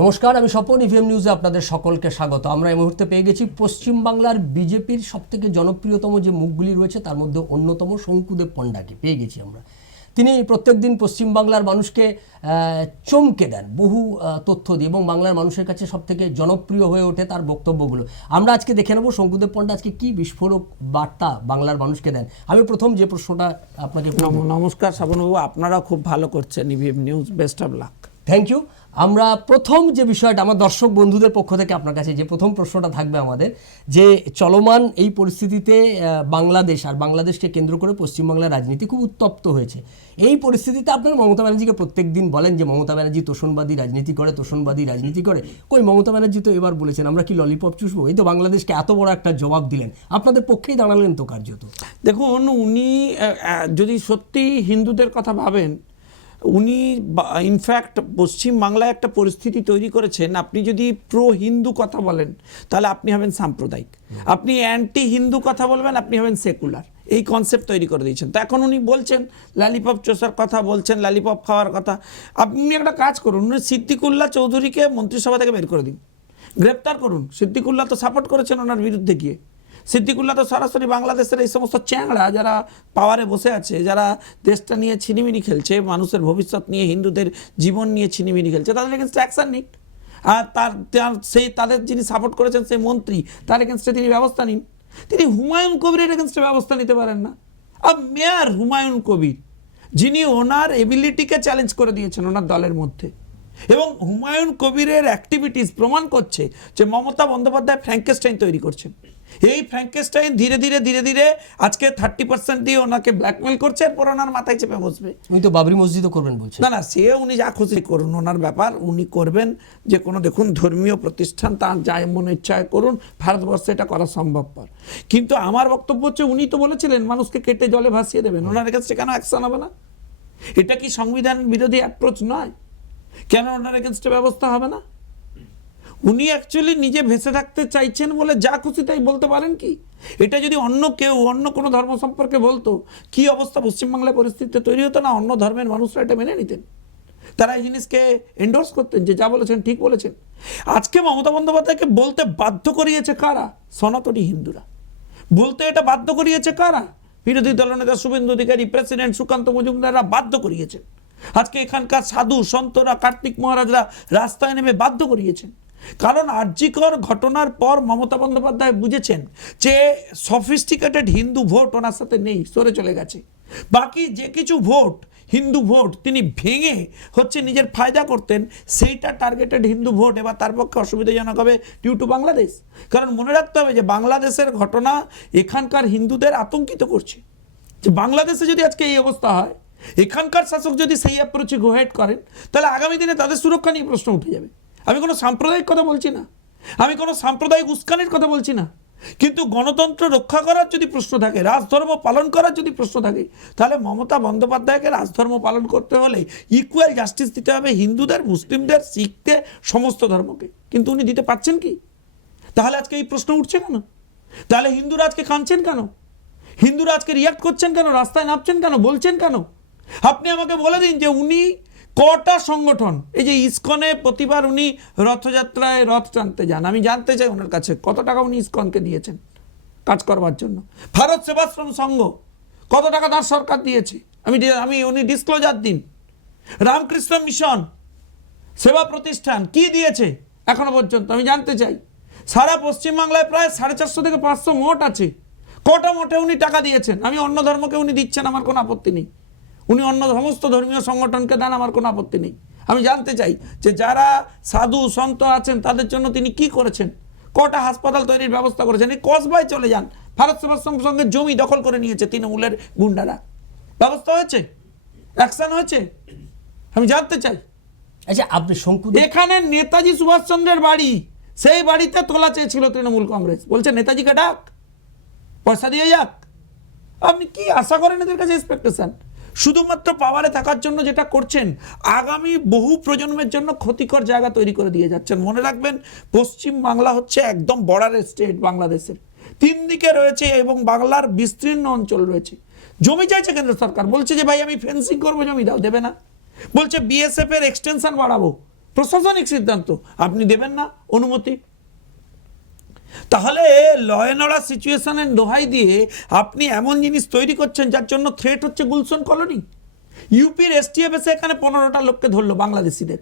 নমস্কার, আমি স্বপন ইভিএম নিউজে আপনাদের সকলকে স্বাগত। আমরা এই মুহূর্তে পেয়ে গেছি পশ্চিমবাংলার বিজেপির সবথেকে জনপ্রিয়তম যে মুখগুলি রয়েছে, তার মধ্যে অন্যতম শঙ্কুদেব পণ্ডাকে পেয়ে গেছি আমরা। তিনি প্রত্যেকদিন পশ্চিমবাংলার মানুষকে চমকে দেন, বহু তথ্য দিয়ে, এবং বাংলার মানুষের কাছে সবথেকে জনপ্রিয় হয়ে ওঠে তার বক্তব্যগুলো। আমরা আজকে দেখে নেব শঙ্কুদেব পণ্ডা আজকে কী বিস্ফোরক বার্তা বাংলার মানুষকে দেন। আমি প্রথম যে প্রশ্নটা আপনাকে নমস্কার শ্রাবণবাবু আপনারা খুব ভালো করছেন EVM news best of luck thank you আমরা প্রথম যে বিষয়টা আমার দর্শক বন্ধুদের পক্ষ থেকে আপনার কাছে যে প্রথম প্রশ্নটা থাকবে আমাদের, যে চলমান এই পরিস্থিতিতে বাংলাদেশ আর বাংলাদেশকে কেন্দ্র করে পশ্চিমবাংলার রাজনীতি খুব উত্তপ্ত হয়েছে। এই পরিস্থিতিতে আপনারা মমতা ব্যানার্জিকে প্রত্যেক দিন বলেন যে মমতা ব্যানার্জি তোষণবাদী রাজনীতি করে, তোষণবাদী রাজনীতি করে। কই, মমতা ব্যানার্জি তো এবার বলেছেন, আমরা কি ললিপপ চুষবো? এই তো বাংলাদেশকে এত বড় একটা জবাব দিলেন। আপনাদের পক্ষেই দাঁড়ালেন তো কার্যত। দেখুন, উনি যদি সত্যি হিন্দুদের কথা ভাবেন উনি ইনফ্যাক্ট পশ্চিম বাংলায় একটা পরিস্থিতি তৈরি করেছেন। আপনি যদি প্রো হিন্দু কথা বলেন, তাহলে আপনি হবেন সাম্প্রদায়িক। আপনি অ্যান্টি হিন্দু কথা বলবেন, আপনি হবেন সেকুলার এই কনসেপ্ট তৈরি করে দিয়েছেন। তো এখন উনি বলছেন লালিপপ চোষার কথা বলছেন লালিপপ খাওয়ার কথা। আপনি একটা কাজ করুন, উনি সিদ্দিকুল্লাহ চৌধুরীকে মন্ত্রিসভা থেকে বের করে দিন। গ্রেপ্তার করুন। সিদ্দিকুল্লাহ তো সাপোর্ট করেছেন ওনার বিরুদ্ধে গিয়ে। সিদ্দিকুল্লাহ তো সরাসরি বাংলাদেশের এই সমস্ত চ্যাংড়া যারা পাওয়ারে বসে আছে, যারা দেশটা নিয়ে ছিনিমিনি খেলছে, মানুষের ভবিষ্যৎ নিয়ে, হিন্দুদের জীবন নিয়ে ছিনিমিনি খেলছে, তাদের এগেনস্টে অ্যাকশন নিক। আর তার তার, সেই, তাদের যিনি সাপোর্ট করেছেন, সেই মন্ত্রী, তার এগেনস্টে তিনি ব্যবস্থা নিন। তিনি হুমায়ুন কবিরের এগেনস্টে ব্যবস্থা নিতে পারেন না। আর মেয়ার হুমায়ুন কবির, যিনি ওনার এবিলিটিকে চ্যালেঞ্জ করে দিয়েছেন ওনার দলের মধ্যে। এবং হুমায়ুন কবিরের অ্যাক্টিভিটিস প্রমাণ করছে যে মমতা বন্দ্যোপাধ্যায় ফ্র্যাঙ্কেস্টাইন তৈরি করছেন। এই ফ্র্যাঙ্কেস্টাইন ধীরে ধীরে ধীরে ধীরে আজকে থার্টি পার্সেন্ট দিয়ে ওনাকে ব্ল্যাকমেল করছে এরপর ওনার মাথায় চেপে বসবে। উনি তো বাবরি মসজিদও করবেন বলছেন। না না সে উনি যা খুশি করুন ওনার ব্যাপার উনি করবেন যে কোনো দেখুন ধর্মীয় প্রতিষ্ঠান তার যা মনে ইচ্ছায় করুন ভারতবর্ষে এটা করা সম্ভবপর। কিন্তু আমার বক্তব্য হচ্ছে উনি তো বলেছিলেন মানুষকে কেটে জলে ভাসিয়ে দেবেন। ওনার কাছে কেন অ্যাকশন হবে না? এটা কি সংবিধান বিরোধী অ্যাপ্রোচ নয়? কেন ওনার এগেনস্টে ব্যবস্থা হবে না? উনি অ্যাকচুয়ালি নিজে ভেসে থাকতে চাইছেন বলে যা খুশি তাই বলতে পারেন কি? এটা যদি অন্য কেউ, অন্য কোনো ধর্ম সম্পর্কে বলতো, কি অবস্থা পশ্চিমবাংলায় পরিস্থিতিতে তৈরি হতো না, অন্য ধর্মের মানুষরা এটা মেনে নিতেন? তারা এই জিনিসকে এন্ডোর্স করতেন যে যা বলেছেন, ঠিক বলেছেন। আজকে মমতা বন্দ্যোপাধ্যায়কে বলতে বাধ্য করিয়েছে কারা? সনাতনী হিন্দুরা। বলতে এটা বাধ্য করিয়েছে কারা? বিরোধী দলনেতা শুভেন্দু অধিকারী, প্রেসিডেন্ট সুকান্ত মজুমদাররা বাধ্য করিয়েছেন। আজকে এখানকার সাধু, সন্তরা, কার্তিক মহারাজরা রাস্তায় নেমে বাধ্য করিয়েছেন। কারণ আর্যিকর ঘটনার পর মমতা বন্দ্যোপাধ্যায় বুঝেছেন যে সফিস্টিকেটেড হিন্দু ভোট ওনার সাথে নেই, সরে চলে গেছে। বাকি যে কিছু ভোট, হিন্দু ভোট, তিনি ভেঙে হচ্ছে নিজের ফায়দা করতেন, সেইটা টার্গেটেড হিন্দু ভোট, এবার তার পক্ষে অসুবিধাজনক হবে ডিউ টু বাংলাদেশ। কারণ মনে রাখতে হবে যে বাংলাদেশের ঘটনা এখানকার হিন্দুদের আতঙ্কিত করছে। যে বাংলাদেশে যদি আজকে এই অবস্থা হয়, এখানকার শাসক যদি সেই অ্যাপ্রোচে গোহেড করেন, তাহলে আগামী দিনে তাদের সুরক্ষা নিয়ে প্রশ্ন উঠে যাবে। আমি কোনো সাম্প্রদায়িক কথা বলছি না। আমি কোনো সাম্প্রদায়িক উস্কানির কথা বলছি না। কিন্তু গণতন্ত্র রক্ষা করার যদি প্রশ্ন থাকে, রাজধর্ম পালন করার যদি প্রশ্ন থাকে, তাহলে মমতা বন্দ্যোপাধ্যায়কে রাজধর্ম পালন করতে হলে ইকুয়াল জাস্টিস দিতে হবে হিন্দুদের, মুসলিমদের শিখদের সমস্ত ধর্মকে। কিন্তু উনি দিতে পারছেন কি? তাহলে আজকে এই প্রশ্ন উঠছে কেন? তাহলে হিন্দুরা আজকে কাঁদছেন কেন? হিন্দুরা আজকে রিয়াক্ট করছেন কেন? রাস্তায় নামছেন কেন? বলছেন কেন? আপনি আমাকে বলে দিন যে উনি কটা সংগঠন? এই যে ইসকনে প্রতিবার উনি রথযাত্রায় রথ টানতে যান। আমি জানতে চাই ওনার কাছে, কত টাকা উনি ইসকনকে দিয়েছেন কাজ করবার জন্য? ভারত সেবাশ্রম সংঘ, কত টাকা তার সরকার দিয়েছে? আমি আমি, উনি ডিসক্লোজার দিন। রামকৃষ্ণ মিশন, সেবা প্রতিষ্ঠান, কি দিয়েছে এখনও পর্যন্ত? আমি জানতে চাই। সারা পশ্চিমবাংলায় প্রায় সাড়ে চারশো থেকে পাঁচশো মোট আছে। কটা মোটে উনি টাকা দিয়েছেন? আমি অন্য ধর্মকে উনি দিচ্ছেন, আমার কোনো আপত্তি নেই। উনি অন্য সমস্ত ধর্মীয় সংগঠনকে দেন আমার কোনো আপত্তি নেই। আমি জানতে চাই যে যারা সাধু সন্ত আছেন তাদের জন্য তিনি কি করেছেন? কটা হাসপাতাল তৈরির ব্যবস্থা করেছেন? এই কসবায় চলে যান। ভারত সেবাশ্রম সঙ্গে জমি দখল করে নিয়েছে তৃণমূলের গুন্ডারা। ব্যবস্থা হয়েছে? অ্যাকশন হয়েছে? আমি জানতে চাই। আচ্ছা আপনি শঙ্কুদেব এখানে নেতাজি সুভাষচন্দ্রের বাড়ি সেই বাড়িতে তোলা চেয়েছিল তৃণমূল কংগ্রেস। বলছে নেতাজিকে ডাক পয়সা দিয়ে যাক। আপনি কি আশা করেন এদের কাছে এক্সপেকটেশন শুধুমাত্র পাওয়ারে থাকার জন্য যেটা করছেন, আগামী বহু প্রজন্মের জন্য ক্ষতিকর জায়গা তৈরি করে দিয়ে যাচ্ছেন। মনে রাখবেন, পশ্চিম বাংলা হচ্ছে একদম বর্ডারের স্টেট বাংলাদেশের। তিন দিকে রয়েছে এবং বাংলার বিস্তীর্ণ অঞ্চল রয়েছে। জমি চাইছে কেন্দ্র সরকার। বলছে যে, ভাই, আমি ফেন্সিং করব জমি, দাও, দেবে না। বলছে বিএসএফ এর এক্সটেনশন বাড়াবো। প্রশাসনিক সিদ্ধান্ত। আপনি দেবেন না, অনুমতি। তাহলে ল অ্যান্ড অর্ডার সিচুয়েশনের দোহাই দিয়ে আপনি এমন জিনিস তৈরি করছেন যার জন্য থ্রেট হচ্ছে গুলশন কলোনি ইউপির এসটিএফ এসে এখানে পনেরোটা লোককে ধরলো বাংলাদেশিদের।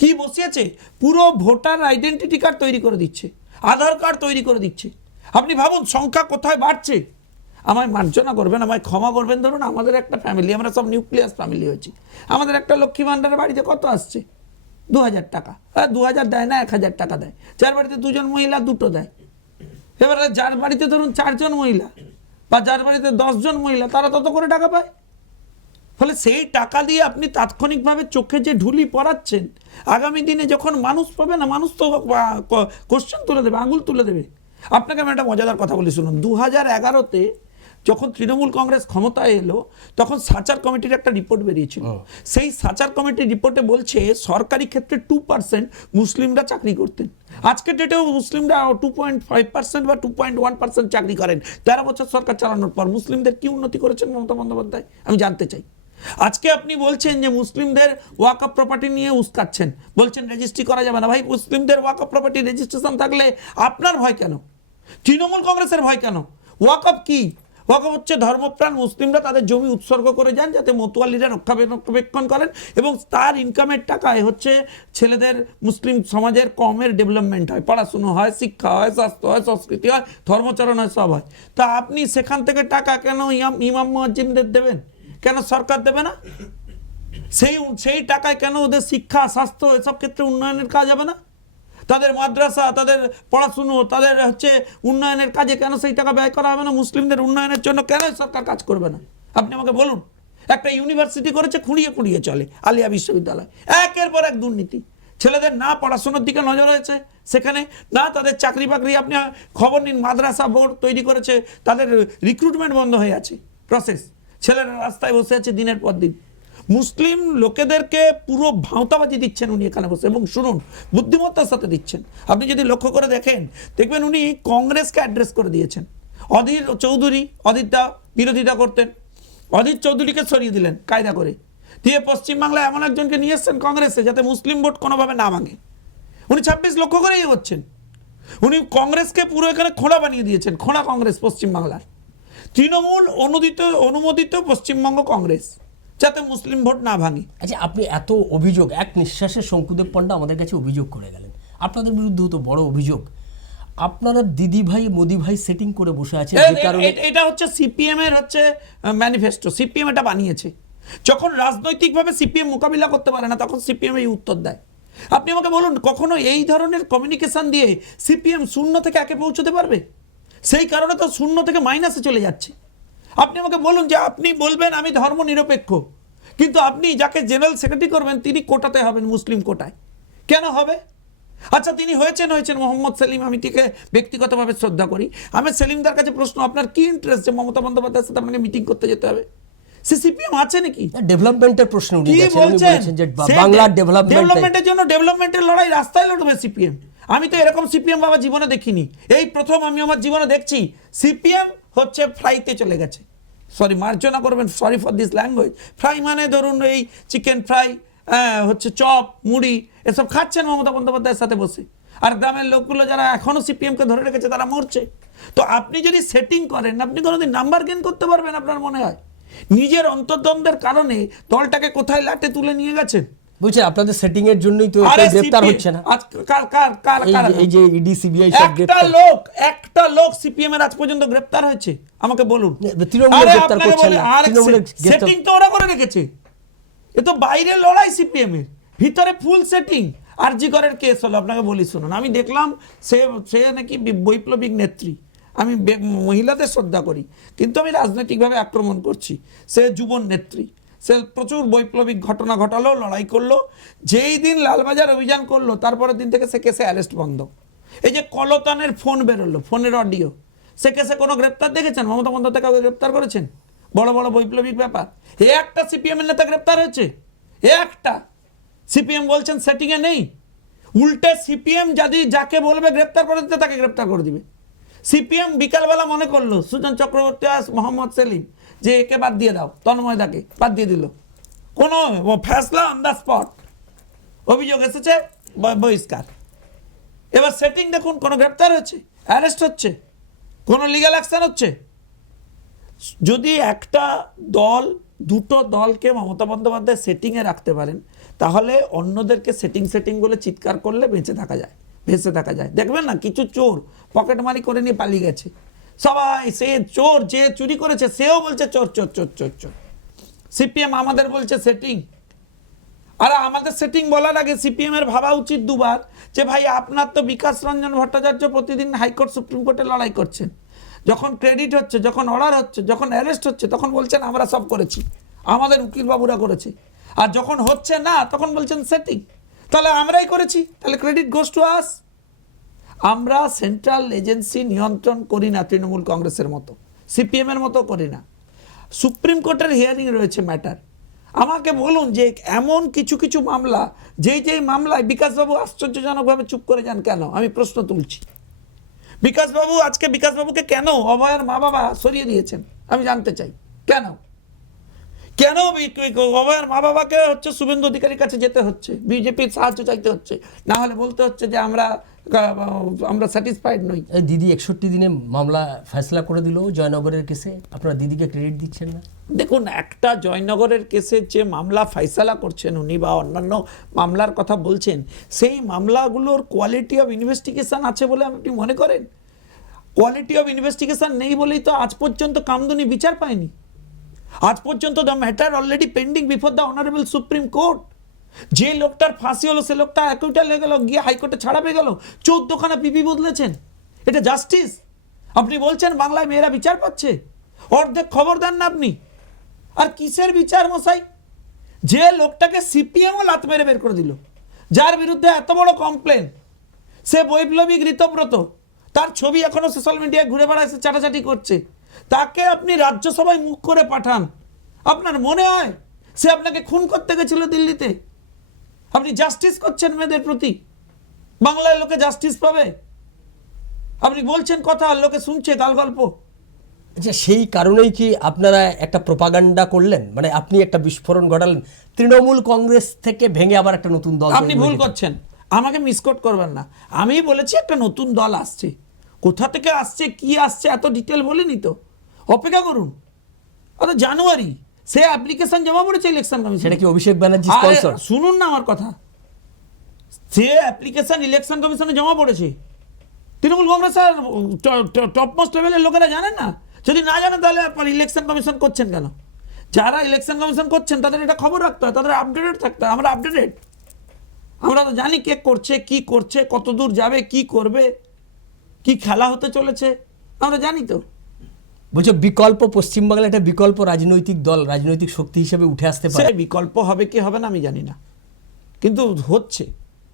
কি বসিয়েছে? পুরো ভোটার আইডেন্টিটি কার্ড তৈরি করে দিচ্ছে, আধার কার্ড তৈরি করে দিচ্ছে। আপনি ভাবুন, সংখ্যা কোথায় বাড়ছে? আমায় মার্জনা করবেন, আমায় ক্ষমা করবেন। ধরুন আমাদের একটা ফ্যামিলি আমরা সব নিউক্লিয়াস ফ্যামিলি হয়েছি। আমাদের একটা লক্ষ্মী ভাণ্ডারের বাড়িতে কত আসছে? দু হাজার টাকা। দু হাজার দেয় না, এক হাজার টাকা দেয়। যার বাড়িতে দুজন মহিলা, দুটো দেয়। এবারে যার বাড়িতে ধরুন চারজন মহিলা বা যার বাড়িতে দশজন মহিলা, তারা তত করে টাকা পায়। ফলে সেই টাকা দিয়ে আপনি তাৎক্ষণিকভাবে চোখে যে ঢুলি পড়াচ্ছেন আগামী দিনে যখন মানুষ পাবে না, মানুষ তো কোশ্চেন তুলে দেবে, আঙুল তুলে দেবে। আপনাকে আমি একটা মজাদার কথা বলি, শুনুন। দু হাজার এগারোতে যখন তৃণমূল কংগ্রেস ক্ষমতায় এলো তখন সাচার কমিটির একটা রিপোর্ট বেরিয়েছিল। সেই সাচার কমিটির রিপোর্টে বলছে সরকারি ক্ষেত্রে টু পার্সেন্ট মুসলিমরা চাকরি করতেন। আজকের ডেটেও মুসলিমরা টু পয়েন্ট ফাইভ পার্সেন্ট বা টু পয়েন্ট ওয়ান পার্সেন্ট চাকরি করেন। তেরো বছর সরকার চালানোর পর মুসলিমদের কি উন্নতি করেছেন মমতা বন্দ্যোপাধ্যায়? আমি জানতে চাই। আজকে আপনি বলছেন যে মুসলিমদের ওয়াকআপ প্রপার্টি নিয়ে উস্কাচ্ছেন। বলছেন রেজিস্ট্রি করা যাবে না। ভাই মুসলিমদের ওয়াকআপ প্রপার্টি রেজিস্ট্রেশন থাকলে আপনার ভয় কেন? তৃণমূল কংগ্রেসের ভয় কেন? ওয়াকআপ কি? ওয়াকআপ হচ্ছে ধর্মপ্রাণ মুসলিমরা তাদের জমি উৎসর্গ করে যান যাতে মতুয়ালিরা রক্ষণাবেক্ষণ করেন এবং তার ইনকামের টাকায় হচ্ছে ছেলেদের মুসলিম সমাজের কমের ডেভেলপমেন্ট হয়। পড়াশুনো হয়, শিক্ষা হয়, স্বাস্থ্য হয়, সংস্কৃতি হয়, ধর্মচরণ হয়, সব হয়। তা আপনি সেখান থেকে টাকা কেন ইমাম মুয়াজ্জিমদের দেবেন? কেন সরকার দেবে না? সেই সেই টাকায় কেন ওদের শিক্ষা, স্বাস্থ্য এসব ক্ষেত্রে উন্নয়নের কাজ হবে না? তাদের মাদ্রাসা, তাদের পড়াশুনো, তাদের হচ্ছে উন্নয়নের কাজে কেন সেই টাকা ব্যয় করা হবে না? মুসলিমদের উন্নয়নের জন্য কেন সরকার কাজ করবে না? আপনি আমাকে বলুন। একটা ইউনিভার্সিটি করেছে, খুঁড়িয়ে খুঁড়িয়ে চলে আলিয়া বিশ্ববিদ্যালয়। একের পর এক দুর্নীতি। ছেলেদের না পড়াশোনার দিকে নজর রয়েছে। সেখানে না তাদের চাকরি বাকরি, আপনি খবর নিন, মাদ্রাসা বোর্ড তৈরি করেছে, তাদের রিক্রুটমেন্ট বন্ধ হয়ে আছে। প্রসেস ছেলেরা রাস্তায় বসে আছে দিনের পর দিন। মুসলিম লোকেদেরকে পুরো ভাঁওতাবাজি দিচ্ছেন উনি এখানে বসে। এবং শুনুন, বুদ্ধিমত্তার সাথে দিচ্ছেন। আপনি যদি লক্ষ্য করে দেখেন, দেখবেন উনি কংগ্রেসকে অ্যাড্রেস করে দিয়েছেন। অধীর চৌধুরী অধীরদা বিরোধিতা করতেন। অধীর চৌধুরীকে সরিয়ে দিলেন কায়দা করে। দিয়ে পশ্চিমবাংলায় এমন একজনকে নিয়ে এসছেন কংগ্রেসে, যাতে মুসলিম ভোট কোনোভাবে না ভাঙে। উনি ছাব্বিশ লক্ষ্য করেই হচ্ছেন উনি কংগ্রেসকে পুরো এখানে খোঁড়া বানিয়ে দিয়েছেন, খোঁড়া কংগ্রেস পশ্চিমবাংলার। তৃণমূল অনুদিত, অনুমোদিত পশ্চিমবঙ্গ কংগ্রেস। যাতে মুসলিম ভোট না ভাঙে। আচ্ছা আপনি এত অভিযোগ এক নিঃশ্বাসে শঙ্কুদেব পণ্ডা আমাদের কাছে অভিযোগ করে গেলেন। আপনাদের বিরুদ্ধেও তো বড় অভিযোগ। আপনারা দিদি ভাই মোদি ভাই সেটিং করে বসে এ- এটা হচ্ছে সিপিএম এর হচ্ছে ম্যানিফেস্টো সিপিএম এটা বানিয়েছে। যখন রাজনৈতিকভাবে সিপিএম মোকাবিলা করতে পারে না তখন সিপিএম এই উত্তর দেয়। আপনি আমাকে বলুন কখনো এই ধরনের কমিউনিকেশন দিয়ে সিপিএম শূন্য থেকে একে পৌঁছতে পারবে? সেই কারণে তো শূন্য থেকে মাইনাসে চলে যাচ্ছে। আপনি আমাকে বলুন যে আপনি বলবেন আমি ধর্ম নিরপেক্ষ কিন্তু আপনি যাকে জেনারেল সেক্রেটারি করবেন তিনি কোটাতে হবেন মুসলিম কোটায়। কেন হবে? আচ্ছা তিনি হয়েছেন হয়েছেন মোহাম্মদ সেলিম। আমি থেকে ব্যক্তিগতভাবে শ্রদ্ধা করি। আমি সেলিমদার কাছে প্রশ্ন আপনার কি ইন্টারেস্ট যে মমতা বন্দ্যোপাধ্যায়ের সাথে আপনাকে মিটিং করতে যেতে হবে? সে সিপিএম আছে নাকি? ডেভেলপমেন্টের প্রশ্ন উনি বলছেন? যে বা- বাংলার ডেভেলপমেন্ট ডেভেলপমেন্টের জন্য ডেভেলপমেন্টের লড়াই রাস্তায় লড়বে সিপিএম আমি তো এরকম সিপিএম বাবা জীবনে দেখিনি। এই প্রথম আমি আমার জীবনে দেখছি সিপিএম হচ্ছে ফ্লাইতে চলে গেছে। সরি মার্জনা করবেন সরি ফর দিস ল্যাঙ্গুয়েজ ফ্রাই মানে ধরুন এই চিকেন ফ্রাই হচ্ছে চপ, মুড়ি, এসব খাচ্ছেন মমতা বন্দ্যোপাধ্যায়ের সাথে বসে। আর গ্রামের লোকগুলো যারা এখনও সিপিএমকে ধরে রেখেছে, তারা মরছে। তো আপনি যদি সেটিং করেন, আপনি কোনোদিন নাম্বার গেন করতে পারবেন আপনার মনে হয়। নিজের অন্তর্দ্বন্দ্বের কারণে দলটাকে কোথায় লাটে তুলে নিয়ে গেছেন? বলছেন আপনাদের সেটিং এর জন্যই তো CPM হচ্ছে না। কার কার কার এই যে- ইডি সিবিআই সব একটা লোক একটা লোক সিপিএম এর আজ পর্যন্ত গ্রেপ্তার হয়েছে। আমাকে বলুন। আপনাকে করছেন বলি, না। সেটিং তো ওরা করে রেখেছে। এ তো বাইরে লড়াই সিপিএম এর। ভিতরে ফুল সেটিং আর জি করের কেস হলো আপনাকে বলি শুনুন। আমি দেখলাম সে সে নাকি বৈপ্লবিক নেত্রী। আমি মহিলাদের শ্রদ্ধা করি। কিন্তু আমি রাজনৈতিকভাবে আক্রমণ করছি। সে যুবন নেত্রী। সে প্রচুর বৈপ্লবিক ঘটনা ঘটালো, লড়াই করল। যেই দিন লালবাজার অভিযান করল, তারপরের দিন থেকে সে কেসে অ্যারেস্ট বন্ধ। এই যে কলতানের ফোন বেরোলো, ফোনের অডিও সে কেসে কোনো গ্রেপ্তার দেখেছেন? মমতা বন্দ্যোপাধ্যায় কাউকে গ্রেপ্তার করেছেন? বড় বড় বৈপ্লবিক ব্যাপার। এ একটা সিপিএমের নেতা গ্রেপ্তার হয়েছে? এ একটা। সিপিএম বলছেন সেটিংয়ে নেই। উল্টে সিপিএম যদি যাকে বলবে গ্রেপ্তার করে দিতে, তাকে গ্রেপ্তার করে দিবে। সিপিএম বিকালবেলা মনে করল, সুজন চক্রবর্তী আর মোহাম্মদ সেলিম যে একে বাদ দিয়ে দাও, তন্ময়দাকে বাদ দিয়ে দিল। কোনো ফ্যাসলা অন দ্য স্পট অভিযোগ এসেছে বহিষ্কার। এবার সেটিং দেখুন, কোনো গ্রেপ্তার হচ্ছে অ্যারেস্ট হচ্ছে, কোনো লিগাল অ্যাকশন হচ্ছে। যদি একটা দল, দুটো দলকে মমতা বন্দ্যোপাধ্যায় সেটিংয়ে রাখতে পারেন, তাহলে অন্যদেরকে সেটিং সেটিং বলে চিৎকার করলে বেঁচে থাকা যায়, ভেসে থাকা যায়। দেখবেন না, কিছু চোর পকেট মারি করে নিয়ে পালিয়ে গেছে। সবাই, সে চোর যে চুরি করেছে, সেও বলছে চোর চোর চোর চোর চোর। সিপিএম আমাদের বলছে সেটিং আর আমাদের সেটিং বলার আগে সিপিএম এর ভাবা উচিত দুবার যে ভাই, আপনার তো বিকাশ রঞ্জন ভট্টাচার্য প্রতিদিন হাইকোর্ট, সুপ্রিম কোর্টে লড়াই করছেন। যখন ক্রেডিট হচ্ছে, যখন অর্ডার হচ্ছে, যখন অ্যারেস্ট হচ্ছে, তখন বলছেন আমরা সব করেছি। আমাদের উকিলবাবুরা করেছে। আর যখন হচ্ছে না, তখন বলছেন সেটিং তাহলে আমরাই করেছি। তাহলে ক্রেডিট গোস টু আস আমরা সেন্ট্রাল এজেন্সি নিয়ন্ত্রণ করি না তৃণমূল কংগ্রেসের মতো সিপিএম এর মতো করি না। সুপ্রিম কোর্টের হিয়ারিং রয়েছে ম্যাটার আমাকে বলুন যে এমন কিছু কিছু মামলা, যেই যেই মামলায় বিকাশবাবু আশ্চর্যজনকভাবে চুপ করে যান কেন? আমি প্রশ্ন তুলছি। বিকাশবাবু, আজকে বিকাশবাবুকে কেন অভয়ের মা বাবা সরিয়ে দিয়েছেন? আমি জানতে চাই। কেন? কেন অভয়ের মা বাবাকে হচ্ছে শুভেন্দু অধিকারীর কাছে যেতে হচ্ছে? বিজেপির সাহায্য চাইতে হচ্ছে। না হলে বলতে হচ্ছে যে আমরা আমরা স্যাটিসফাইড নই। দিদি একষট্টি দিনে মামলা ফেসলা করে দিল জয়নগরের কেসে। আপনারা দিদিকে ক্রেডিট দিচ্ছেন না? দেখুন একটা জয়নগরের কেসের যে মামলা ফাইসালা করছেন উনি বা অন্যান্য মামলার কথা বলছেন সেই মামলাগুলোর কোয়ালিটি অফ ইনভেস্টিগেশন আছে বলে আপনি মনে করেন? কোয়ালিটি অফ ইনভেস্টিগেশন নেই বলেই তো আজ পর্যন্ত কামদুনি বিচার পায়নি। আজ পর্যন্ত the matter already pending before the honourable supreme court যে লোকটার ফাঁসি হলো, সে লোকটা অ্যাকুইটাল হয়ে গেল, গিয়ে হাইকোর্টে ছাড়া পেয়ে গেল। চৌদ্দখানা পিপি বদলেছেন। এটা জাস্টিস আপনি বলছেন বাংলায় মেয়েরা বিচার পাচ্ছে। অর্ধেক খবর দেন না আপনি। আর কিসের বিচার মশাই? যে লোকটাকে সিপিএমও লাত মেরে বের করে দিল, যার বিরুদ্ধে এত বড় কমপ্লেন সে বৈপ্লবিক ঋতব্রত তার ছবি এখনও সোশ্যাল মিডিয়ায় ঘুরে বেড়ায়, সে চাটাচাটি করছে। তাকে আপনি রাজ্যসভায় মুখ করে পাঠান। আপনার মনে হয় সে আপনাকে খুন করতে গেছিল দিল্লিতে? আপনি জাস্টিস করছেন মেয়েদের প্রতি? বাংলায় লোকে জাস্টিস পাবে? আপনি বলছেন কথা আর লোকে শুনছে গাল গল্প। আচ্ছা সেই কারণেই কি আপনারা একটা প্রপাগান্ডা করলেন? মানে আপনি একটা বিস্ফোরণ ঘটালেন। তৃণমূল কংগ্রেস থেকে ভেঙে আবার একটা নতুন দল আপনি ভুল করছেন। আমাকে মিসকোট করবেন না। আমি বলেছি একটা নতুন দল আসছে। কোথা থেকে আসছে কি আসছে এত ডিটেল বলিনি তো। অপেক্ষা করুন। অত জানুয়ারি সে অ্যাপ্লিকেশন জমা পড়েছে ইলেকশন কমিশন সেটা কি অভিষেক ব্যানার্জি স্পন্সর শুনুন না আমার কথা। সে অ্যাপ্লিকেশন ইলেকশন কমিশনে জমা পড়েছে। তৃণমূল কংগ্রেস আর টপ মোস্ট লেভেলের লোকেরা জানেন না? যদি না জানেন তাহলে আপনার ইলেকশন কমিশন করছেন কেন? যারা ইলেকশন কমিশন করছেন তাদের এটা খবর রাখতে হয় তাদের আপডেটেড থাকতে হয়। আমরা আপডেটেড আমরা তো জানি কে করছে কি করছে কত দূর যাবে কি করবে কি খেলা হতে চলেছে। আমরা জানি তো। বলছে বিকল্প পশ্চিমবাংলায় একটা বিকল্প রাজনৈতিক দল, রাজনৈতিক শক্তি হিসেবে উঠে আসতে পারে। বিকল্প হবে কি হবে না আমি জানি না। কিন্তু হচ্ছে,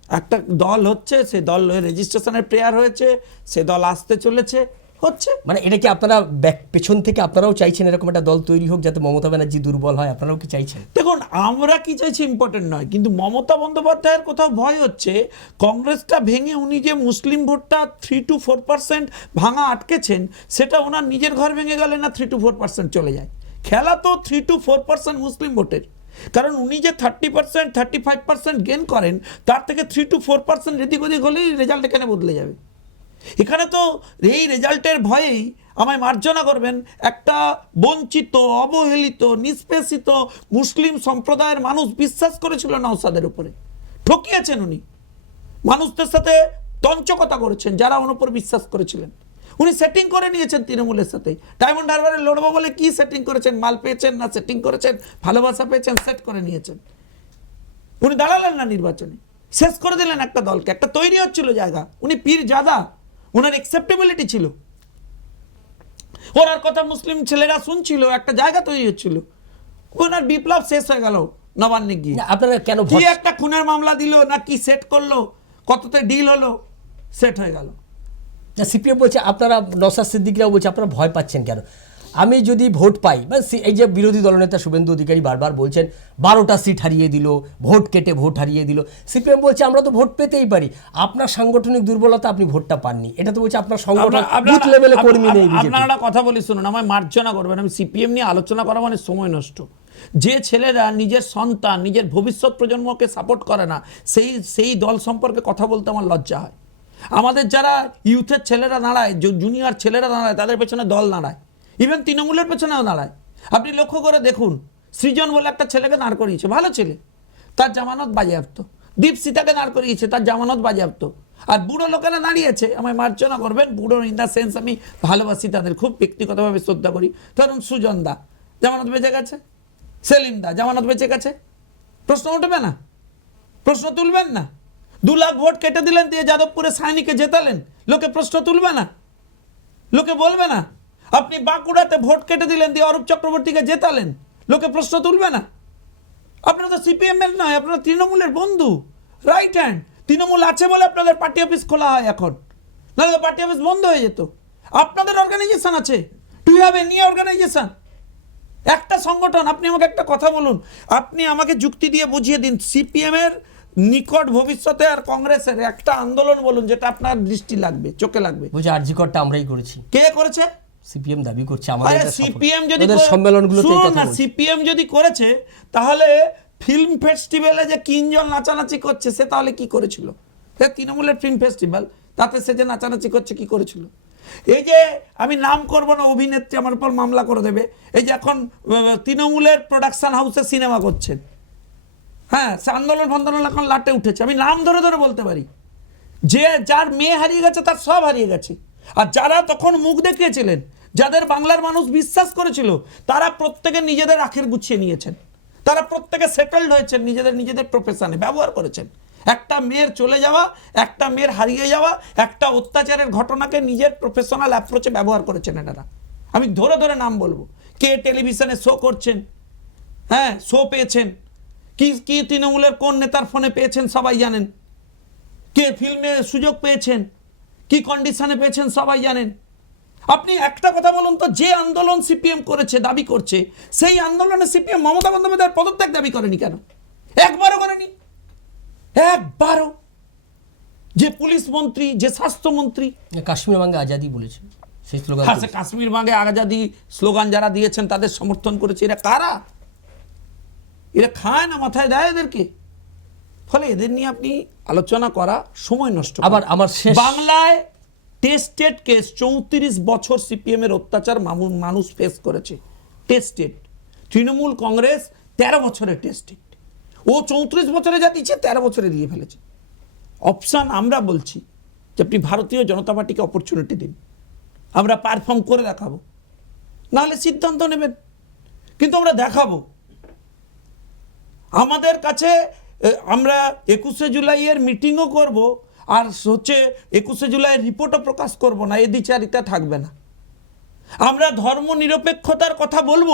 একটা দল হচ্ছে, সে দল রেজিস্ট্রেশনের প্রেয়ার হয়েছে, সে দল আসতে চলেছে হচ্ছে। মানে এটা কি আপনারা ব্যাক- পেছন থেকে আপনারাও চাইছেন এরকম একটা দল তৈরি হোক যাতে মমতা ব্যানার্জি দুর্বল হয়? আপনারাও কি চাইছেন? দেখুন আমরা কি চাইছি ইম্পর্টেন্ট নয় কিন্তু মমতা বন্দ্যোপাধ্যায়ের কোথাও ভয় হচ্ছে। কংগ্রেসটা ভেঙে উনি যে মুসলিম ভোটটা থ্রি টু ফোর পার্সেন্ট ভাঙা আটকেছেন সেটা ওনার নিজের ঘর ভেঙে গেলে না থ্রি টু ফোর পার্সেন্ট চলে যায়। খেলা তো থ্রি টু ফোর পার্সেন্ট মুসলিম ভোটের। কারণ উনি যে thirty percent thirty five percent gain করেন তার থেকে থ্রি টু ফোর পার্সেন্ট এদিক ওদিক হলেই রেজাল্ট এখানে বদলে যাবে। এখানে তো এই রেজাল্টের ভয়েই আমায় মার্জনা করবেন একটা বঞ্চিত, অবহেলিত, নিষ্পেষিত মুসলিম সম্প্রদায়ের মানুষ বিশ্বাস করেছিল নওসাদের উপরে। ঠকিয়েছেন উনি। মানুষদের সাথে তঞ্চকতা করেছেন, যারা ওর উপর বিশ্বাস করেছিলেন। উনি সেটিং করে নিয়েছেন তৃণমূলের সাথে। ডায়মন্ড হারবারে লড়বো বলে কি সেটিং করেছেন? মাল পেয়েছেন না সেটিং করেছেন? ভালোবাসা পেয়েছেন সেট করে নিয়েছেন। উনি দাঁড়ালেন না নির্বাচনে। শেষ করে দিলেন একটা দলকে। একটা তৈরি হচ্ছিল জায়গা। উনি পীর জাদা। ওনার অ্যাকসেপ্টেবিলিটি ছিল। ওনার কথা মুসলিম ছেলেরা শুনছিল একটা জায়গা তৈরি হচ্ছিল। ওনার বিপ্লব শেষ হয়ে গেল নবান্নে গিয়ে। আপনারা কেন কি একটা খুনের মামলা দিল না কি সেট করল কততে ডিল হলো সেট হয়ে গেল। সিপিএম বলছে আপনারা নসার সিদ্দিকরাও বলছে আপনারা ভয় পাচ্ছেন কেন? আমি যদি ভোট পাই বা এই যে বিরোধী দলনেতা শুভেন্দু অধিকারী বারবার বলছেন বারোটা সিট হারিয়ে দিল ভোট কেটে ভোট হারিয়ে দিল। সিপিএম বলছে আমরা তো ভোট পেতেই পারি। আপনার সাংগঠনিক দুর্বলতা আপনি ভোটটা পাননি। এটা তো বলছে আপনার সংগঠন বুথ লেভেলে কর্মী নেই আপনারা কথা বলি শুনুন আমায় মার্জনা করবেন। আমি সিপিএম নিয়ে আলোচনা করা মানে সময় নষ্ট। যে ছেলেরা নিজের সন্তান নিজের ভবিষ্যৎ প্রজন্মকে সাপোর্ট করে না সেই সেই দল সম্পর্কে কথা বলতে আমার লজ্জা হয়। আমাদের যারা ইউথের ছেলেরা দাঁড়ায় জুনিয়র ছেলেরা দাঁড়ায় তাদের পেছনে দল দাঁড়ায়। ইভেন তৃণমূলের পেছনেও দাঁড়ায়। আপনি লক্ষ্য করে দেখুন, সৃজন বলে একটা ছেলেকে দাঁড় করিয়েছে, ভালো ছেলে। তার জামানত বাজেয়াপ্ত। দীপসিতাকে দাঁড় করিয়েছে, তার জামানত বাজেয়াপ্ত। আর বুড়ো লোকেরা দাঁড়িয়েছে, আমায় মার্জনা করবেন? বুড়ো ইন দ্য সেন্স আমি ভালোবাসি তাদের, খুব ব্যক্তিগতভাবে শ্রদ্ধা করি। ধরুন সুজন দা, জামানত বেঁচে গেছে? সেলিম দা, জামানত বেঁচে গেছে? প্রশ্ন উঠবে না? প্রশ্ন তুলবেন না? দু লাখ ভোট কেটে দিলেন দিয়ে যাদবপুরে সাইনিকে জেতালেন, লোকে প্রশ্ন তুলবে না? লোকে বলবে না? আপনি বাঁকুড়াতে ভোট কেটে দিলেন দিয়ে অরূপ চক্রবর্তীকে জেতালেন। লোকে প্রশ্ন তুলবে না। আপনারা তো সিপিএম এর নয় আপনারা তৃণমূলের বন্ধু। রাইট হ্যান্ড তৃণমূল আছে বলে আপনাদের পার্টি অফিস খোলা হয় এখন। নাহলে পার্টি অফিস বন্ধ হয়ে যেত। আপনাদের অর্গানাইজেশন আছে। টু হ্যাভ এনি অর্গানাইজেশন একটা সংগঠন আপনি আমাকে একটা কথা বলুন। আপনি আমাকে যুক্তি দিয়ে বুঝিয়ে দিন সিপিএম এর নিকট ভবিষ্যতে আর কংগ্রেসের একটা আন্দোলন বলুন যেটা আপনার দৃষ্টি লাগবে চোখে লাগবে। বুঝে আরজিকরটা আমরাই করেছি। কে করেছে? সিপিএম দাবি করছে আমাদের। সিপিএম যদি সম্মেলনগুলোতে না সিপিএম যদি করেছে তাহলে ফিল্ম ফেস্টিভ্যালে যে কিঞ্জন নাচানাচি করছে সে তাহলে কি করেছিল? সে তৃণমূলের ফিল্ম ফেস্টিভ্যাল তাতে সে যে নাচানাচি করছে কি করেছিল? এই যে আমি নাম করব না অভিনেত্রী আমার উপর মামলা করে দেবে। এই যে এখন তৃণমূলের প্রোডাকশন হাউসে সিনেমা করছেন হ্যাঁ সে আন্দোলন ফান্দোলন এখন লাটে উঠেছে। আমি নাম ধরে ধরে বলতে পারি। যে যার মেয়ে হারিয়ে গেছে তার সব হারিয়ে গেছে। আর যারা তখন মুখ দেখিয়েছিলেন, যাদের বাংলার মানুষ বিশ্বাস করেছিল, তারা প্রত্যেকে নিজেদের আখের গুছিয়ে নিয়েছেন। তারা প্রত্যেকে সেটেলড হয়েছেন, নিজেদের নিজেদের প্রফেশনে ব্যবহার করেছেন। একটা মেয়ের চলে যাওয়া, একটা মেয়ের হারিয়ে যাওয়া, একটা অত্যাচারের ঘটনাকে নিজের প্রফেশনাল অ্যাপ্রোচে ব্যবহার করেছেন এনারা। আমি ধরে ধরে নাম বলব, কে টেলিভিশনে শো করছেন হ্যাঁ শো পেয়েছেন, কি কি তৃণমূলের কোন নেতার ফোনে পেয়েছেন সবাই জানেন, কে ফিল্মে সুযোগ পেয়েছেন কি কন্ডিশনে পেয়েছেন সবাই জানেন? আপনি একটা কথা বলুন তো যে আন্দোলন সিপিএম করেছে দাবি করছে সেই আন্দোলনে সিপিএম মমতা বন্দ্যোপাধ্যায়ের পদত্যাগ দাবি করেনি কেন? একবারও করেনি? একবারও? যে পুলিশ মন্ত্রী যে স্বাস্থ্যমন্ত্রী কাশ্মীর বাংলা আজাদি বলেছে সেই স্লোগান হ্যাঁ কাশ্মীর বাগে আজাদি স্লোগান যারা দিয়েছেন তাদের সমর্থন করেছে। এরা কারা? এরা খায় না মাথায় দেয় এদেরকে। ফলে এদের নিয়ে আপনি আলোচনা করা সময় নষ্ট। আবার আমার বাংলায় টেস্টেড কেস চৌত্রিশ বছর সিপিএম এর অত্যাচার মানুষ ফেস করেছে। টেস্টেড। তৃণমূল কংগ্রেস তেরো বছরের টেস্টেড। ও চৌত্রিশ বছরে যা দিচ্ছে তেরো বছরে দিয়ে ফেলেছে। অপশান আমরা বলছি যে আপনি ভারতীয় জনতা পার্টিকে অপরচুনিটি দিন। আমরা পারফর্ম করে দেখাবো। নাহলে সিদ্ধান্ত নেবেন। কিন্তু আমরা দেখাবো। আমাদের কাছে আমরা একুশে জুলাইয়ের মিটিংও করব, আর হচ্ছে একুশে জুলাইয়ের রিপোর্টও প্রকাশ করব না, এ দ্বিচারিতা থাকবে না। আমরা ধর্ম নিরপেক্ষতার কথা বলব,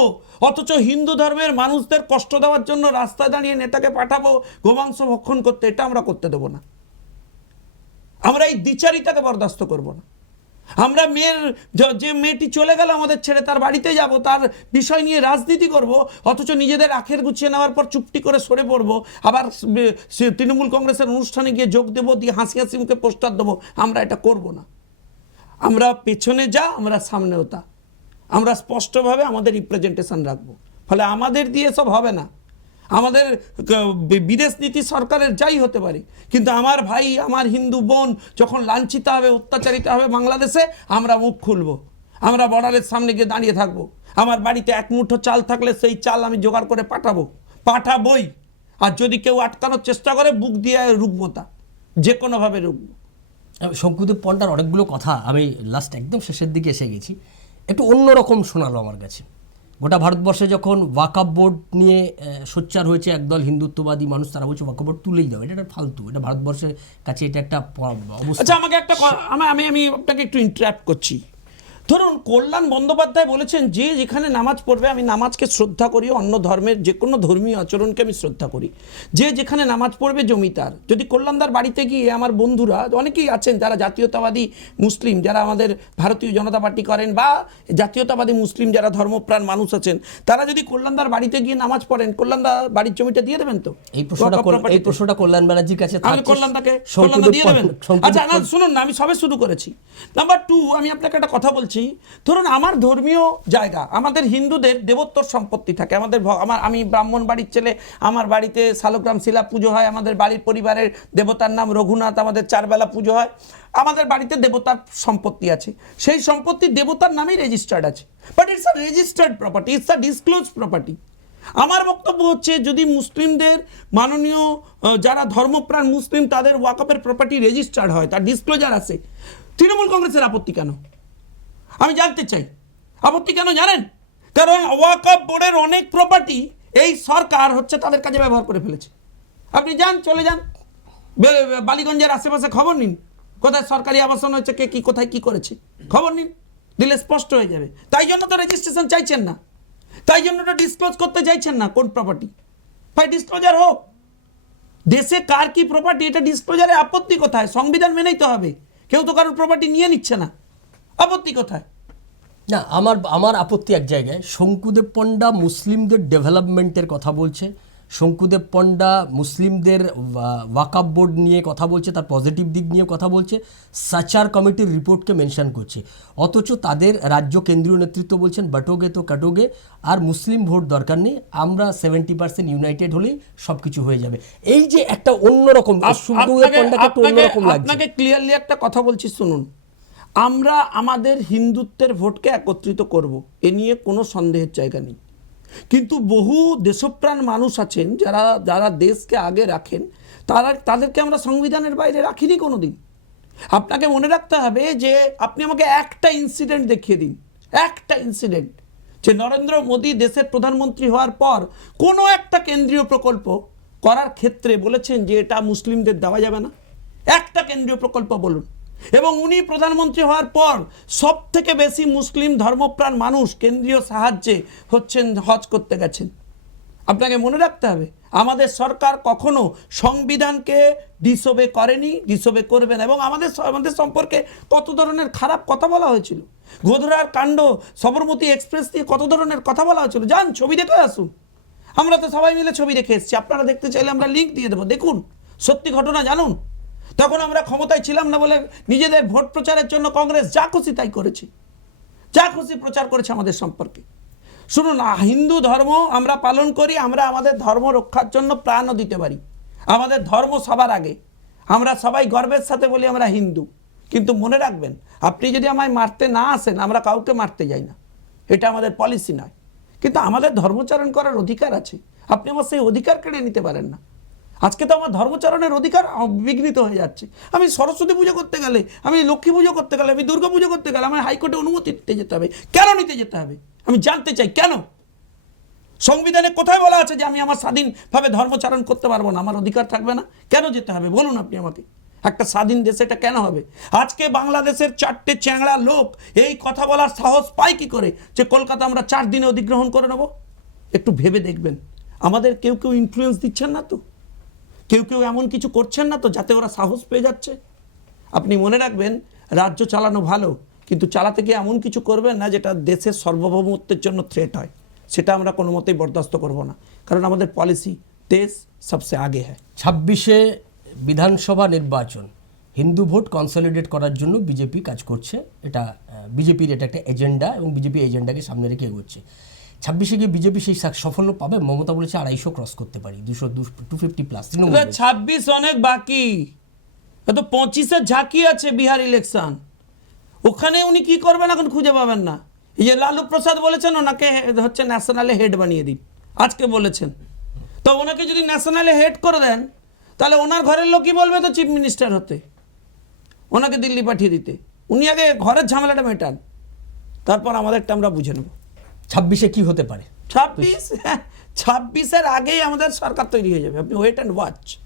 অথচ হিন্দু ধর্মের মানুষদের কষ্ট দেওয়ার জন্য রাস্তা দাঁড়িয়ে নেতাকে পাঠাবো, গোমাংস ভক্ষণ করতে, এটা আমরা করতে দেবো না। আমরা এই দ্বিচারিতাকে বরদাস্ত করব না। আমরা মেয়ের যে মেয়েটি চলে গেল আমাদের ছেড়ে তার বাড়িতে যাব, তার বিষয় নিয়ে রাজনীতি করব, অথচ নিজেদের আখের গুছিয়ে নেওয়ার পর চুপটি করে সরে পড়ব, আবার তৃণমূল কংগ্রেসের অনুষ্ঠানে গিয়ে যোগ দেবো, দিয়ে হাসি হাসি মুখে পোস্টার দেবো, আমরা এটা করব না। আমরা পেছনে যা, আমরা সামনেও তা। আমরা স্পষ্টভাবে আমাদের রিপ্রেজেন্টেশন রাখব। ফলে আমাদের দিয়ে সব হবে না। আমাদের বিদেশ নীতি সরকারের যাই হতে পারে, কিন্তু আমার ভাই, আমার হিন্দু বোন যখন লাঞ্ছিত হবে, অত্যাচারিত হবে বাংলাদেশে, আমরা মুখ খুলব। আমরা বর্ডারের সামনে গিয়ে দাঁড়িয়ে থাকব। আমার বাড়িতে এক মুঠো চাল থাকলে সেই চাল আমি জোগাড় করে পাঠাবো। পাঠাবই। আর যদি কেউ আটকানোর চেষ্টা করে, বুক দিয়ে রুখবো তা যে কোনোভাবে রুখবো শঙ্কুদেব পন্ডার অনেকগুলো কথা আমি লাস্ট একদম শেষের দিকে এসে গেছি। একটু অন্যরকম শোনালো আমার কাছে। গোটা ভারতবর্ষে যখন ওয়াকাপ বোর্ড নিয়ে সোচ্চার হয়েছে একদল হিন্দুত্ববাদী মানুষ, তারা বলছে ওয়াকাপ বোর্ড তুলেই দাও, এটা ফালতু, এটা ভারতবর্ষের কাছে এটা একটা আচ্ছা আমাকে একটা আমি আমি আমি আপনাকে একটু ইন্টারাপ্ট করছি। ধরুন কল্যাণ বন্দ্যোপাধ্যায় বলেছেন যে যেখানে নামাজ পড়বে আমি নামাজকে শ্রদ্ধা করি অন্য ধর্মের যে কোনো ধর্মীয় আচরণকে আমি শ্রদ্ধা করি। যে যেখানে নামাজ পড়বে জমিতার যদি কল্যাণদার বাড়িতে গিয়ে আমার বন্ধুরা অনেকেই আছেন যারা জাতীয়তাবাদী মুসলিম যারা আমাদের ভারতীয় জনতা পার্টি করেন বা জাতীয়তাবাদী মুসলিম যারা ধর্মপ্রাণ মানুষ আছেন তারা যদি কল্যাণদার বাড়িতে গিয়ে নামাজ পড়েন কল্যাণদা বাড়ির জমিটা দিয়ে দেবেন তো? এই প্রশ্নটা এই প্রশ্নটা কল্যাণ ব্যানার্জির কাছে আমি। করলাম কল্যাণদা দিয়ে দেবেন। আচ্ছা না শুনুন না আমি সবে শুরু করেছি। নাম্বার টু আমি আপনাকে একটা কথা বলছি। বলছি, ধরুন আমার ধর্মীয় জায়গা, আমাদের হিন্দুদের দেবোত্তর সম্পত্তি থাকে, আমাদের আমার আমি ব্রাহ্মণ বাড়ির ছেলে, আমার বাড়িতে শালগ্রাম শিলা পুজো হয়, আমাদের বাড়ির পরিবারের দেবতার নাম রঘুনাথ, আমাদের চারবেলা পুজো হয়, আমাদের বাড়িতে দেবতার সম্পত্তি আছে। সেই সম্পত্তি দেবতার নামেই রেজিস্টার্ড আছে। But it's a registered property it's a disclose property আমার বক্তব্য হচ্ছে, যদি মুসলিমদের মাননীয় যারা ধর্মপ্রাণ মুসলিম, তাদের ওয়াকফের প্রপার্টি রেজিস্টার্ড হয়, তার ডিসক্লোজার আছে, তৃণমূল কংগ্রেসের আপত্তি কেন? আমি জানতে চাই আপত্তি কেন জানেন? কারণ ওয়াকফ বোর্ডের অনেক প্রপার্টি এই সরকার হচ্ছে তাদের কাজে ব্যবহার করে ফেলেছে। আপনি যান, চলে যান। বালিগঞ্জের আশেপাশে খবর নিন। কোথায় সরকারি আবাসন হচ্ছে, কে কি, কোথায় কি করেছে, খবর নিন। দিলে স্পষ্ট হয়ে যাবে। তাই জন্য তো রেজিস্ট্রেশন চাইছেন না। তাই জন্য তো ডিসক্লোজ করতে চাইছেন না কোন প্রপার্টি ভাই ডিসক্লোজার হোক। দেশে কার কি প্রপার্টি এটা ডিসক্লোজারে আপত্তি কোথায়? সংবিধান মেনেই তো হবে। কেউ তো কারোর প্রপার্টি নিয়ে নিচ্ছে না। আপত্তি কোথায়? না আমার আমার আপত্তি এক জায়গায়। শঙ্কুদেব পণ্ডা মুসলিমদের ডেভেলপমেন্টের কথা বলছে। শঙ্কুদেব পণ্ডা মুসলিমদের ওয়াকাপ বোর্ড নিয়ে কথা বলছে তার পজিটিভ দিক নিয়ে কথা বলছে সাচার কমিটির রিপোর্টকে মেনশন করছে। অথচ তাদের রাজ্য কেন্দ্রীয় নেতৃত্ব বলছেন বাটোগে তো কাটোগে আর মুসলিম ভোট দরকার নেই আমরা সেভেন্টি পার্সেন্ট ইউনাইটেড হলেই সব কিছু হয়ে যাবে। এই যে একটা অন্যরকম শঙ্কুদেব পণ্ডাকে একটু অন্যরকম লাগছে। আপনাকে ক্লিয়ারলি একটা কথা বলছি শুনুন। আমরা আমাদের হিন্দুত্বের ভোটকে একত্রিত করব, এ নিয়ে কোনো সন্দেহের জায়গা নেই। কিন্তু বহু দেশপ্রাণ মানুষ আছেন যারা যারা দেশকে আগে রাখেন, তারা, তাদেরকে আমরা সংবিধানের বাইরে রাখিনি কোনো দিন আপনাকে মনে রাখতে হবে যে আপনি আমাকে একটা ইনসিডেন্ট দেখিয়ে দিন, একটা ইনসিডেন্ট যে নরেন্দ্র মোদী দেশের প্রধানমন্ত্রী হওয়ার পর কোনো একটা কেন্দ্রীয় প্রকল্প করার ক্ষেত্রে বলেছেন যে এটা মুসলিমদের দেওয়া যাবে না। একটা কেন্দ্রীয় প্রকল্প বলুন। এবং উনি প্রধানমন্ত্রী হওয়ার পর সব থেকে বেশি মুসলিম ধর্মপ্রাণ মানুষ কেন্দ্রীয় সাহায্যে হচ্ছেন, হজ করতে গেছেন। আপনাকে মনে রাখতে হবে, আমাদের সরকার কখনো সংবিধানকে ডিসোবে করেনি ডিসোবে করবে না এবং আমাদের আমাদের সম্পর্কে কত ধরনের খারাপ কথা বলা হয়েছিল? গোধরার কাণ্ড, সবরমতী এক্সপ্রেস দিয়ে কত ধরনের কথা বলা হয়েছিল? যান, ছবি দেখে আসুন। আমরা তো সবাই মিলে ছবি দেখে এসেছি। আপনারা দেখতে চাইলে আমরা লিঙ্ক দিয়ে দেবো। দেখুন, সত্যি ঘটনা জানুন। তখন আমরা ক্ষমতায় ছিলাম না বলে নিজেদের ভোট প্রচারের জন্য কংগ্রেস যা খুশি তাই করেছে। যা খুশি প্রচার করেছে আমাদের সম্পর্কে। শুনুন হিন্দু ধর্ম আমরা পালন করি, আমরা আমাদের ধর্ম রক্ষার জন্য প্রাণও দিতে পারি। আমাদের ধর্ম সবার আগে। আমরা সবাই গর্বের সাথে বলি আমরা হিন্দু। কিন্তু মনে রাখবেন, আপনি যদি আমায় মারতে না আসেন, আমরা কাউকে মারতে যাই না। এটা আমাদের পলিসি নয়। কিন্তু আমাদের ধর্মচারণ করার অধিকার আছে। আপনি আমার সেই অধিকার কেড়ে নিতে পারেন না। আজকে তো আমার ধর্মচারণের অধিকার বিঘ্নিত হয়ে যাচ্ছে। আমি সরস্বতী পুজো করতে গেলে, আমি লক্ষ্মী পুজো করতে গেলে, আমি দুর্গা পুজো করতে গেলে আমার হাইকোর্টে অনুমতি নিতে যেতে হবে। কেন নিতে যেতে হবে? আমি জানতে চাই, কেন? সংবিধানে কোথায় বলা আছে যে আমি আমার স্বাধীনভাবে ধর্মচারণ করতে পারব না? আমার অধিকার থাকবে না? কেন যেতে হবে? বলুন আপনি আমাকে। একটা স্বাধীন দেশে এটা কেন হবে? আজকে বাংলাদেশের চারটে চ্যাংড়া লোক এই কথা বলার সাহস পায় কি করে যে কলকাতা আমরা চার দিনে অধিগ্রহণ করে নেব? একটু ভেবে দেখবেন। আমাদের কেউ কেউ ইনফ্লুয়েন্স দিচ্ছেন না তো? কেউ কেউ এমন কিছু করছেন না তো যাতে ওরা সাহস পেয়ে যাচ্ছে। আপনি মনে রাখবেন, রাজ্য চালানো ভালো, কিন্তু চালাতে গিয়ে এমন কিছু করবেন না যেটা দেশের সার্বভৌমত্বের জন্য থ্রেট হয়। সেটা আমরা কোনো মতেই বরদাস্ত করব না। কারণ আমাদের পলিসি দেশ সবসে আগে হ্যায় ছাব্বিশে বিধানসভা নির্বাচন, হিন্দু ভোট কনসলিডেট করার জন্য বিজেপি কাজ করছে। এটা বিজেপির এটা একটা এজেন্ডা এবং বিজেপি এজেন্ডাকে সামনে রেখে এগোচ্ছে। ছাব্বিশে গিয়ে বিজেপি সেই সাফল্য পাবে? মমতা বলেছে আড়াইশো ক্রস করতে পারি দুশো টু ফিফটি প্লাস ছাব্বিশ অনেক বাকি। তো পঁচিশে ঝাঁকি আছে বিহার ইলেকশন ওখানে উনি কি করবেন এখন খুঁজে পাবেন না। এই যে লালু প্রসাদ বলেছেন ওনাকে হচ্ছে ন্যাশনালে হেড বানিয়ে দিন। আজকে বলেছেন। তো ওনাকে যদি ন্যাশনালে হেড করে দেন তাহলে ওনার ঘরের লোকই বলবে তো চিফ মিনিস্টার হতে? ওনাকে দিল্লি পাঠিয়ে দিতে। উনি আগে ঘরের ঝামেলাটা মেটান। তারপর আমাদেরটা আমরা বুঝে নেব। ছাব্বিশে কি হতে পারে? ছাব্বিশ? ছাব্বিশের আগেই আমাদের সরকার তৈরি হয়ে যাবে। আপনি ওয়েট অ্যান্ড ওয়াচ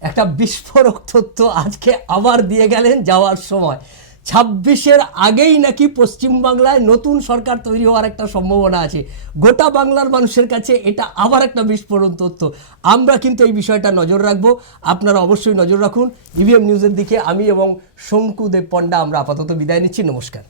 একটা বিস্ফোরক তথ্য আজকে আবার দিয়ে গেলেন যাওয়ার সময়। ছাব্বিশের আগেই নাকি পশ্চিমবাংলায় নতুন সরকার তৈরি হওয়ার একটা সম্ভাবনা আছে। গোটা বাংলার মানুষের কাছে এটা আবার একটা বিস্ফোরণ তথ্য। আমরা কিন্তু এই বিষয়টা নজর রাখব। আপনারা অবশ্যই নজর রাখুন। ইভিএম নিউজের দিকে আমি এবং শঙ্কুদেব পণ্ডা আমরা আপাতত বিদায় নিচ্ছি। নমস্কার।